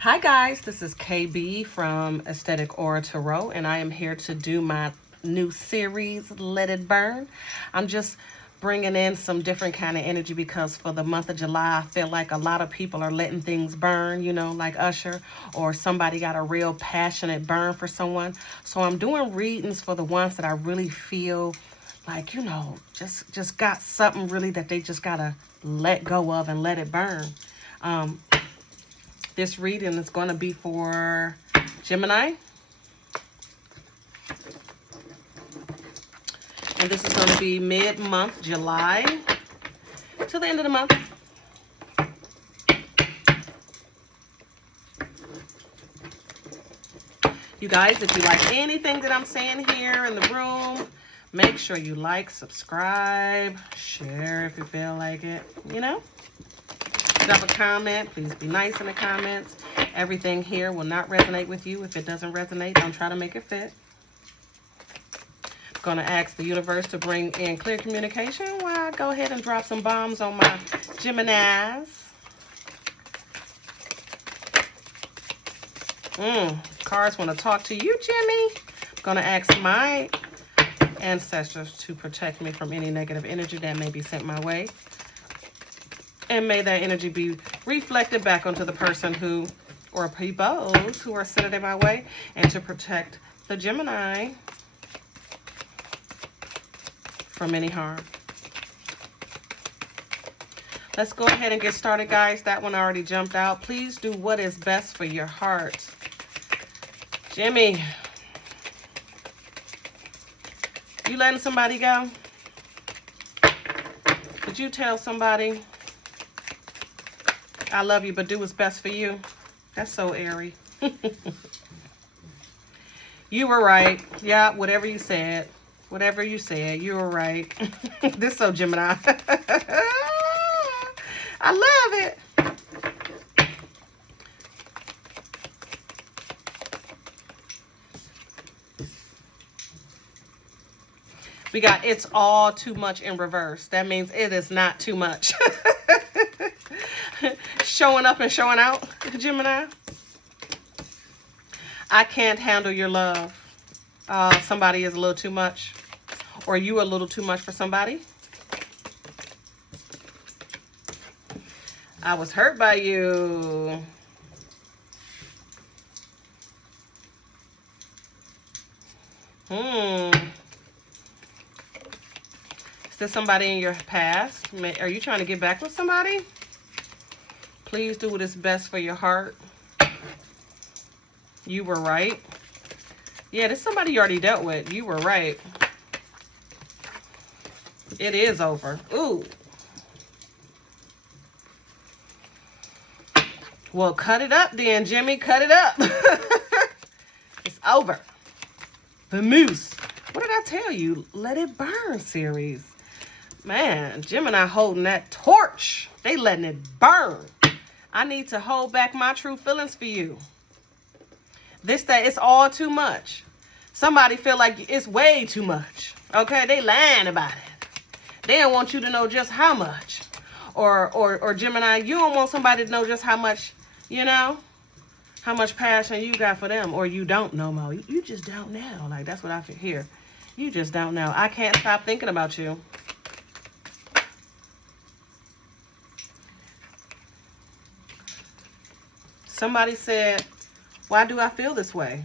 Hi guys, this is KB from Aesthetic Aura Tarot, and I am here to do my new series, Let It Burn. I'm just bringing in some different kind of energy because for the month of July, I feel like a lot of people are letting things burn, you know, like Usher, or somebody got a real passionate burn for someone. So I'm doing readings for the ones that I really feel like, you know, just got something really that they just gotta let go of and let it burn. This reading is going to be for Gemini. And this is going to be mid-month, July, to the end of the month. You guys, if you like anything that I'm saying here in the room, make sure you like, subscribe, share if you feel like it, you know. Drop a comment. Please be nice in the comments. Everything here will not resonate with you. If it doesn't resonate, don't try to make it fit. I'm going to ask the universe to bring in clear communication while I go ahead and drop some bombs on my Geminis. Cards want to talk to you, Jimmy. I'm going to ask my ancestors to protect me from any negative energy that may be sent my way. And may that energy be reflected back onto the person who, or people who are sent in my way, and to protect the Gemini from any harm. Let's go ahead and get started, guys. That one already jumped out. Please do what is best for your heart. Jimmy, you letting somebody go? Could you tell somebody, I love you, but do what's best for you? That's so airy. You were right. Yeah, whatever you said. Whatever you said, you were right. This is so Gemini. I love it. We got it's all too much in reverse. That means it is not too much. Showing up and showing out, Gemini. I can't handle your love. Somebody is a little too much. Or you a little too much for somebody. I was hurt by you. Is this somebody in your past? Are you trying to get back with somebody? Please do what is best for your heart. You were right. Yeah, this is somebody you already dealt with. You were right. It is over. Ooh. Well, cut it up then, Jimmy. Cut it up. It's over. The moose. What did I tell you? Let it burn series. Man, Gemini holding that torch. They letting it burn. I need to hold back my true feelings for you. That it's all too much. Somebody feel like it's way too much. Okay, they lying about it. They don't want you to know just how much. Or Gemini, you don't want somebody to know just how much, you know, how much passion you got for them. Or you don't know more. You just don't know. Like, that's what I feel here. You just don't know. I can't stop thinking about you. Somebody said, why do I feel this way?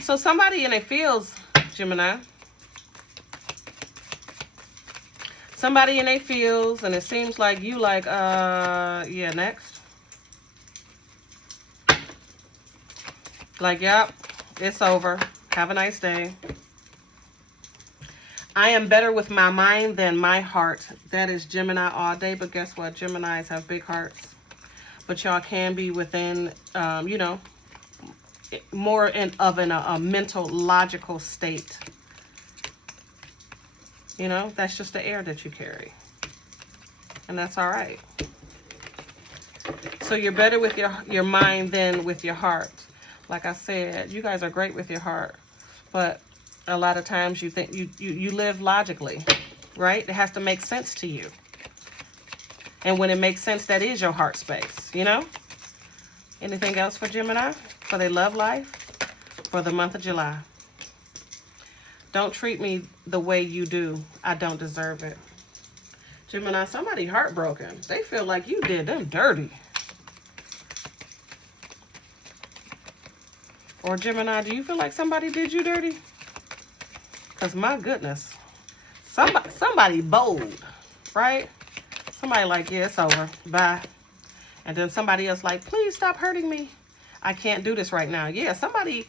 So somebody in their feels, Gemini. Somebody in their feels, and it seems like you like, yeah, next. Like, yep, it's over. Have a nice day. I am better with my mind than my heart. That is Gemini all day. But guess what? Geminis have big hearts. But y'all can be within, you know, more of a mental, logical state. You know, that's just the air that you carry. And that's all right. So you're better with your mind than with your heart. Like I said, you guys are great with your heart. But a lot of times you think you live logically. right? It has to make sense to you. And when it makes sense, that is your heart space, you know? Anything else for Gemini? For their love life? For the month of July? Don't treat me the way you do. I don't deserve it. Gemini, somebody heartbroken. They feel like you did them dirty. Or Gemini, do you feel like somebody did you dirty? Because my goodness, somebody bold, right? Somebody like, yeah, it's over, bye. And then somebody else like, please stop hurting me. I can't do this right now. Yeah, somebody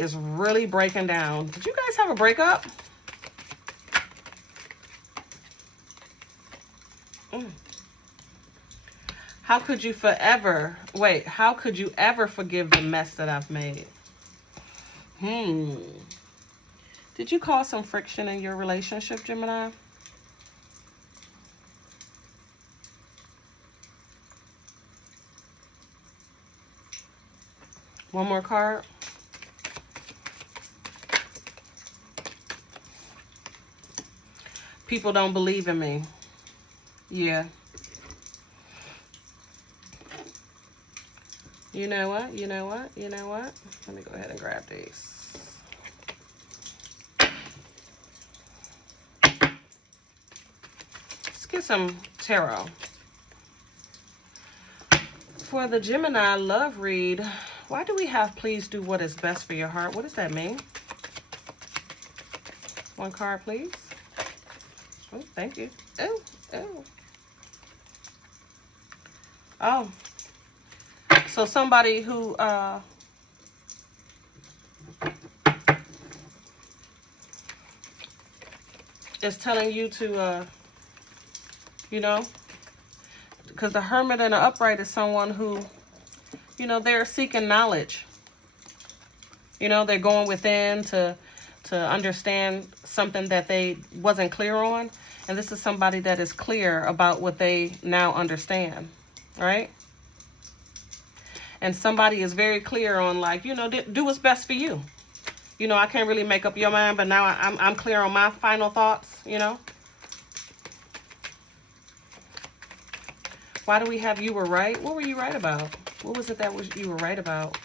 is really breaking down. Did you guys have a breakup? How could you how could you ever forgive the mess that I've made? Did you cause some friction in your relationship, Gemini? One more card. People don't believe in me. Yeah. You know what? You know what? You know what? Let me go ahead and grab these. Let's get some tarot. For the Gemini love read, why do we have please do what is best for your heart? What does that mean? One card, please. Oh, thank you. Oh, oh. Oh. So somebody who is telling you to, you know, because the Hermit and the Upright is someone who, you know, they're seeking knowledge. You know, they're going within to understand something that they wasn't clear on. And this is somebody that is clear about what they now understand, right? And somebody is very clear on, like, you know, do what's best for you. You know, I can't really make up your mind, but now I'm clear on my final thoughts, you know. Why do we have you were right? What were you right about? What was it that you were right about?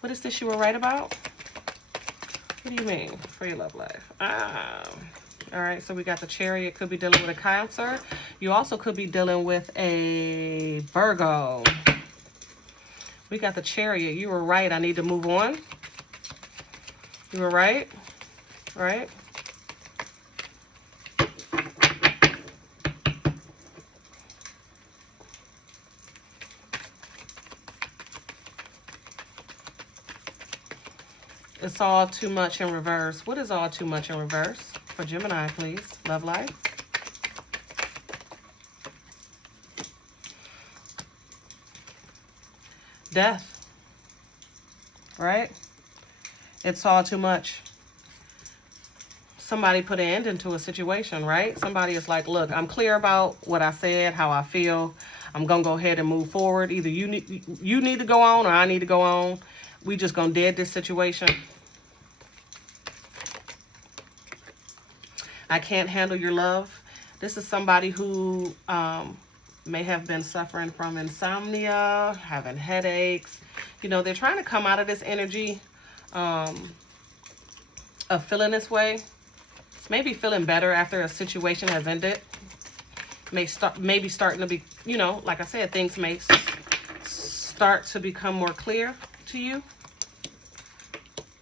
What is this you were right about? What do you mean for your love life? All right, so we got the Chariot. Could be dealing with a Cancer. You also could be dealing with a Virgo. We got the Chariot. You were right. I need to move on. You were right. Right? It's all too much in reverse. What is all too much in reverse? For Gemini, please. Love life. Death. Right? It's all too much. Somebody put an end into a situation, right? Somebody is like, look, I'm clear about what I said, how I feel. I'm going to go ahead and move forward. Either you need to go on or I need to go on. We just going to dead this situation. I can't handle your love. This is somebody who may have been suffering from insomnia, having headaches. You know, they're trying to come out of this energy of feeling this way. Maybe feeling better after a situation has ended. Maybe starting to be, you know, like I said, things may start to become more clear to you.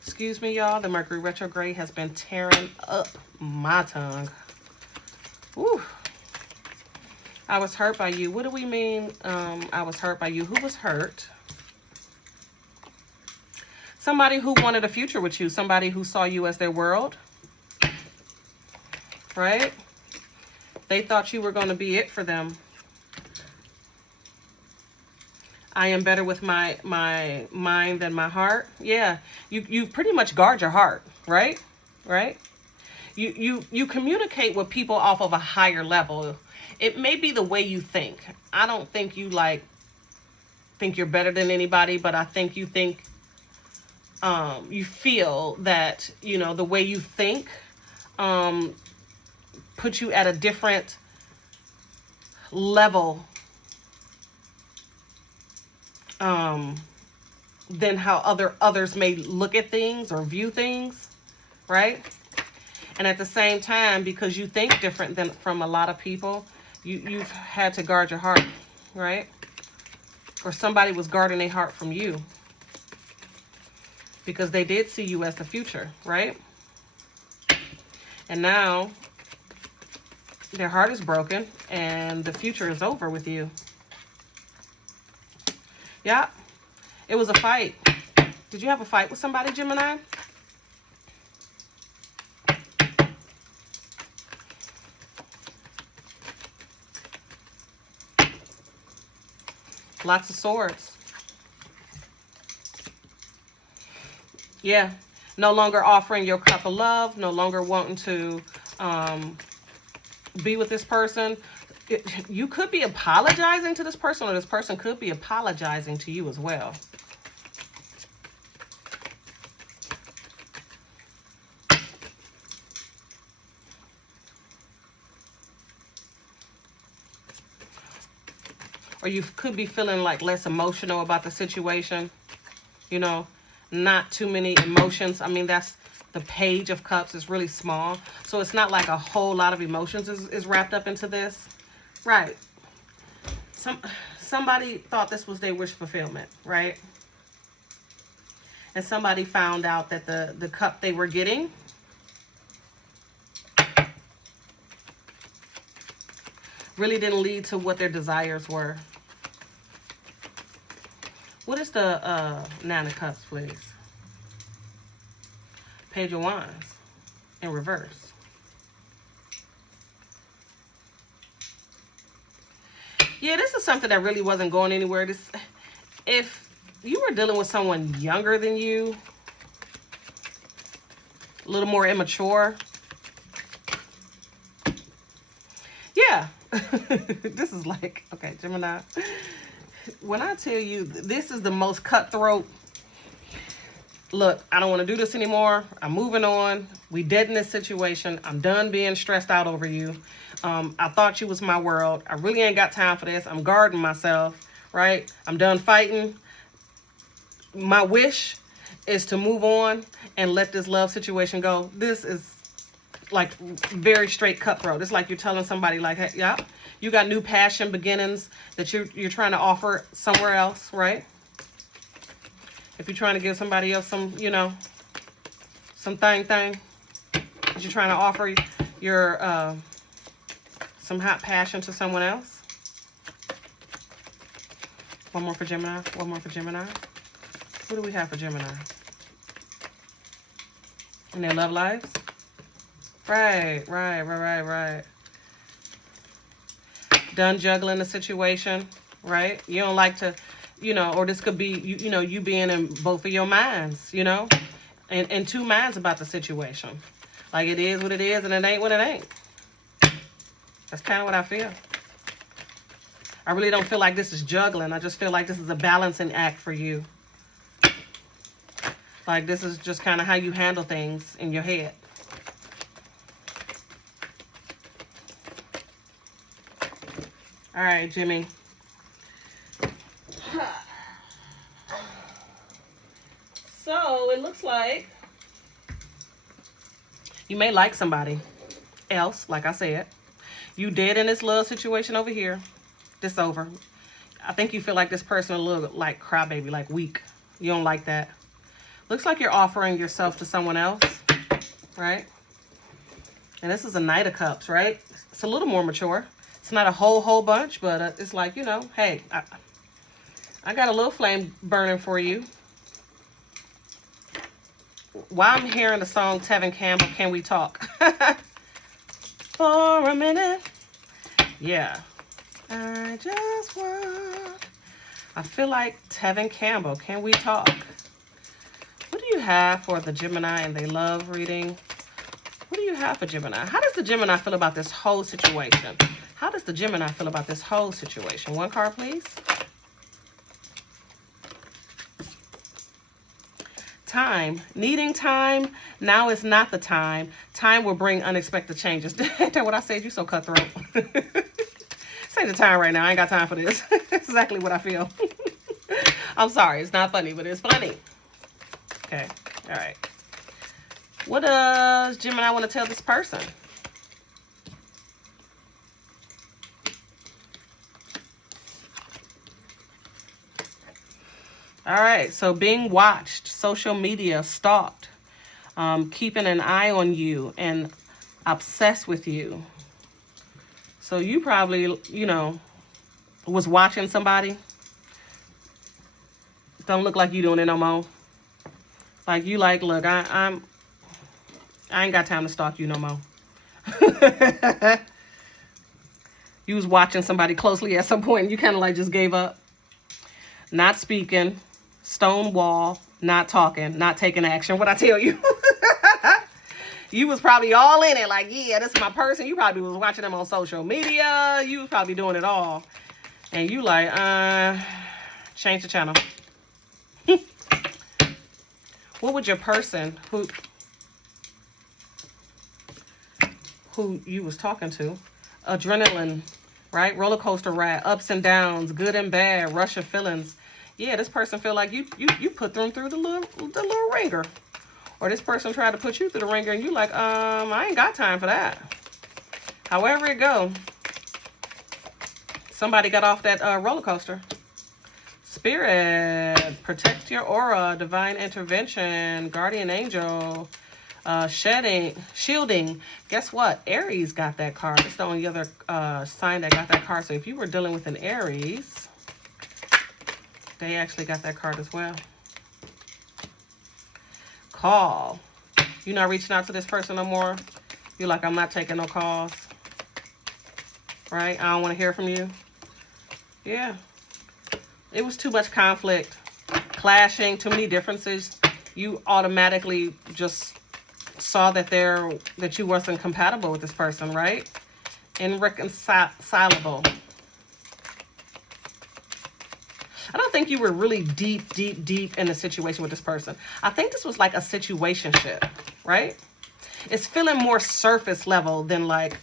Excuse me, y'all. The Mercury retrograde has been tearing up my tongue. Woo. I was hurt by you. What do we mean? I was hurt by you. Who was hurt? Somebody who wanted a future with you. Somebody who saw you as their world. Right? They thought you were going to be it for them. I am better with my mind than my heart. Yeah, you pretty much guard your heart, right? Right? You communicate with people off of a higher level. It may be the way you think. I don't think you think you're better than anybody, but I think you think you feel that, you know, the way you think puts you at a different level than how others may look at things or view things, right? And at the same time, because you think different than from a lot of people, you've had to guard your heart, right? Or somebody was guarding their heart from you because they did see you as the future, right? And now their heart is broken and the future is over with you. Yeah, it was a fight. Did you have a fight with somebody, Gemini? Lots of swords. Yeah, no longer offering your cup of love, no longer wanting to be with this person. You could be apologizing to this person, or this person could be apologizing to you as well. Or you could be feeling like less emotional about the situation. You know, not too many emotions. I mean, that's the Page of Cups is really small. So it's not like a whole lot of emotions is wrapped up into this. Right. Somebody thought this was their wish fulfillment, right? And somebody found out that the cup they were getting really didn't lead to what their desires were. What is the Nine of Cups, please? Page of Wands in reverse. Yeah, this is something that really wasn't going anywhere. If you were dealing with someone younger than you, a little more immature, yeah. This is like, okay, Gemini, when I tell you this is the most cutthroat, look, I don't want to do this anymore. I'm moving on. We dead in this situation. I'm done being stressed out over you. I thought you was my world. I really ain't got time for this. I'm guarding myself, right? I'm done fighting. My wish is to move on and let this love situation go. This is like very straight cutthroat. It's like you're telling somebody like, hey, yeah, you got new passion beginnings that you're trying to offer somewhere else, right? If you're trying to give somebody else some, you know, some thing that you're trying to offer your some hot passion to someone else. One more for Gemini. One more for Gemini. What do we have for Gemini? In their love lives? Right. Done juggling the situation, right? You don't like to, you know, or this could be, you know, you being in both of your minds, you know, and two minds about the situation. Like it is what it is and it ain't what it ain't. That's kind of what I feel. I really don't feel like this is juggling. I just feel like this is a balancing act for you. Like this is just kind of how you handle things in your head. All right, Jimmy. So it looks like you may like somebody else, like I said. You dead in this little situation over here. This over. I think you feel like this person a little like crybaby, like weak. You don't like that. Looks like you're offering yourself to someone else, right? And this is a Knight of Cups, right? It's a little more mature. It's not a whole bunch, but it's like, you know, hey, I got a little flame burning for you. While I'm hearing the song Tevin Campbell, Can We Talk? For a minute. Yeah. I just want... I feel like Tevin Campbell, Can We Talk? What do you have for the Gemini and they love reading? What do you have for Gemini? How does the Gemini feel about this whole situation? How does the Gemini feel about this whole situation? One card, please. Time. Needing time. Now is not the time. Time will bring unexpected changes. Ain't that what I said? You so cutthroat. Say the time right now. I ain't got time for this. Exactly what I feel. I'm sorry. It's not funny, but it's funny. Okay. All right. What does Gemini want to tell this person? All right. So being watched, social media, stalked, keeping an eye on you and obsessed with you. So you probably, you know, was watching somebody. Don't look like you doing it no more. Like you like, look, I ain't got time to stalk you no more. You was watching somebody closely at some point and you kind of like just gave up. Not speaking, stonewall, not talking, not taking action. What I tell you. You was probably all in it, like, yeah, this is my person. You probably was watching them on social media. You was probably doing it all. And you like, change the channel. What would your person who you was talking to, adrenaline, right? Roller coaster ride, ups and downs, good and bad, rush of feelings. Yeah, this person feel like you put them through the little ringer. Or this person tried to put you through the ringer and you like, I ain't got time for that. However it go, somebody got off that roller coaster. Spirit, protect your aura, divine intervention, guardian angel, shielding. Guess what? Aries got that card. It's the only other sign that got that card. So if you were dealing with an Aries, they actually got that card as well. Call. You're not reaching out to this person no more. You're like, I'm not taking no calls. Right? I don't want to hear from you. Yeah. It was too much conflict, clashing, too many differences. You automatically just saw that you wasn't compatible with this person, right? Irreconcilable. I don't think you were really deep in the situation with this person. I think this was like a situationship, right? It's feeling more surface level than like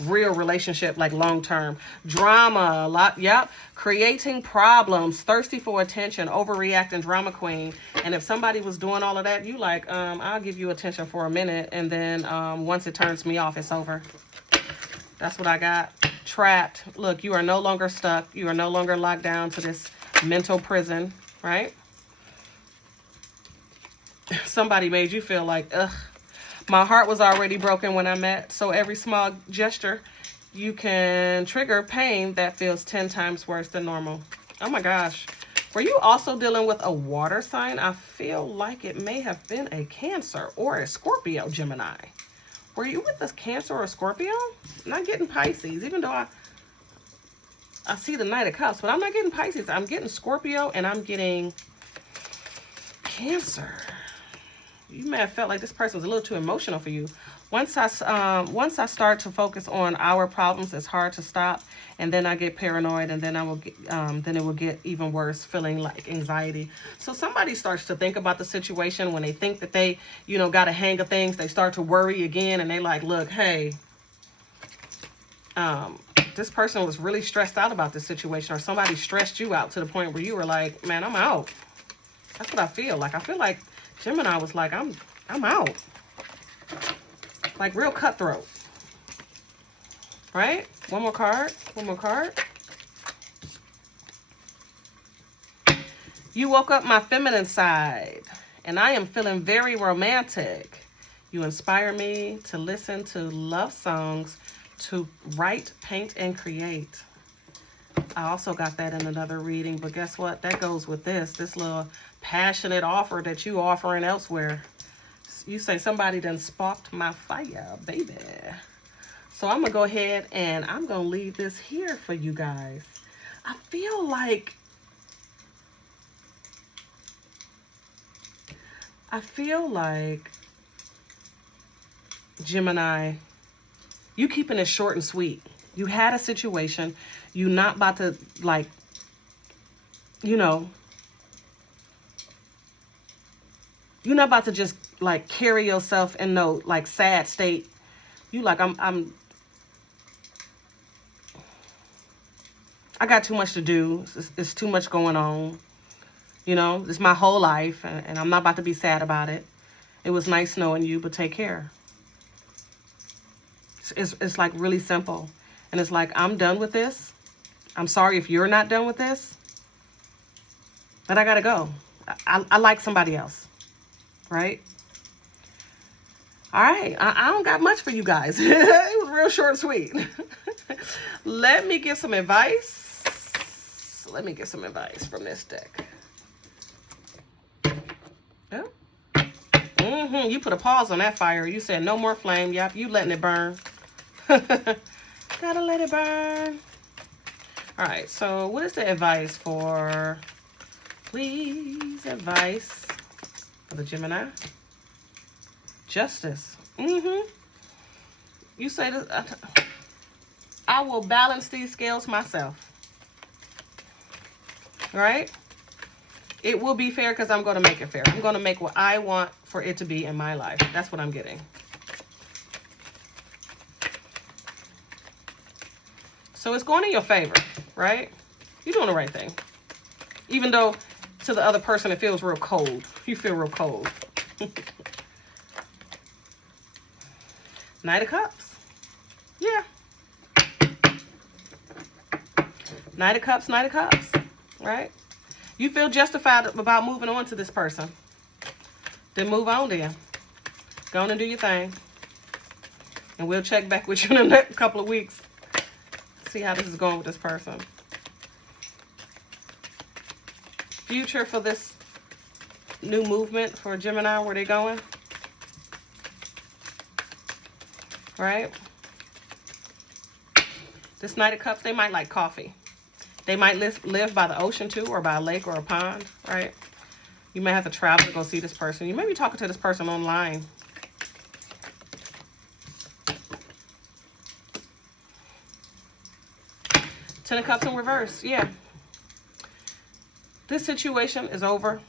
real relationship, like long-term. Drama, a lot, yep. Creating problems, thirsty for attention, overreacting drama queen. And if somebody was doing all of that, you like, I'll give you attention for a minute. And then once it turns me off, it's over. That's what I got. Trapped. Look, you are no longer stuck. You are no longer locked down to this mental prison, right? Somebody made you feel like, ugh, my heart was already broken when I met. So every small gesture, you can trigger pain that feels 10 times worse than normal. Oh my gosh. Were you also dealing with a water sign? I feel like it may have been a Cancer or a Scorpio, Gemini. Were you with this Cancer or Scorpio? I'm not getting Pisces, even though I see the Knight of Cups, but I'm not getting Pisces. I'm getting Scorpio and I'm getting Cancer. You may have felt like this person was a little too emotional for you. Once I start to focus on our problems, it's hard to stop, and then I get paranoid, and then then it will get even worse, feeling like anxiety. So somebody starts to think about the situation. When they think that they, got a hang of things, they start to worry again, and they like, look, hey, this person was really stressed out about this situation, or somebody stressed you out to the point where you were like, man, I'm out. That's what I feel like. I feel like Gemini was like, I'm out. Like real cutthroat. Right? One more card. One more card. You woke up my feminine side, and I am feeling very romantic. You inspire me to listen to love songs, to write, paint, and create. I also got that in another reading, but guess what? That goes with this little passionate offer that you offering elsewhere. You say somebody done sparked my fire, baby. So I'm going to go ahead and I'm going to leave this here for you guys. I feel like Gemini, you keeping it short and sweet. You had a situation. You not about to like, You're not about to just like carry yourself in no like sad state. You like, I got too much to do. It's too much going on. You know, it's my whole life, and I'm not about to be sad about it. It was nice knowing you, but take care. It's like really simple. And it's like, I'm done with this. I'm sorry if you're not done with this, but I gotta go. I like somebody else, right? All right, I don't got much for you guys. It was real short and sweet. Let me get some advice. Let me get some advice from this deck. Oh. You put a pause on that fire. You said no more flame. Yep, you letting it burn. Gotta let it burn. All right, so what is the advice for, please, advice for the Gemini? Justice. You say this, I will balance these scales myself. Right? It will be fair because I'm going to make it fair. I'm going to make what I want for it to be in my life. That's what I'm getting. So it's going in your favor, right? You're doing the right thing. Even though to the other person it feels real cold. You feel real cold. Knight of Cups. Yeah. Knight of Cups, Knight of Cups. Right? You feel justified about moving on to this person. Then move on then. Go on and do your thing. And we'll check back with you in the next couple of weeks. See how this is going with this person. Future for this new movement for Gemini, where they going? Right? This Knight of Cups, they might like coffee. They might live by the ocean too, or by a lake or a pond, right? You may have to travel to go see this person. You may be talking to this person online. Ten of Cups in reverse, yeah. This situation is over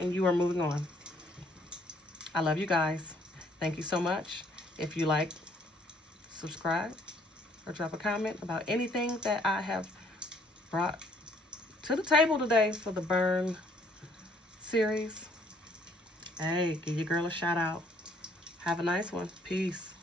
and you are moving on. I love you guys. Thank you so much. If you like, subscribe or drop a comment about anything that I have brought to the table today for the Burn series. Hey, give your girl a shout out. Have a nice one. Peace.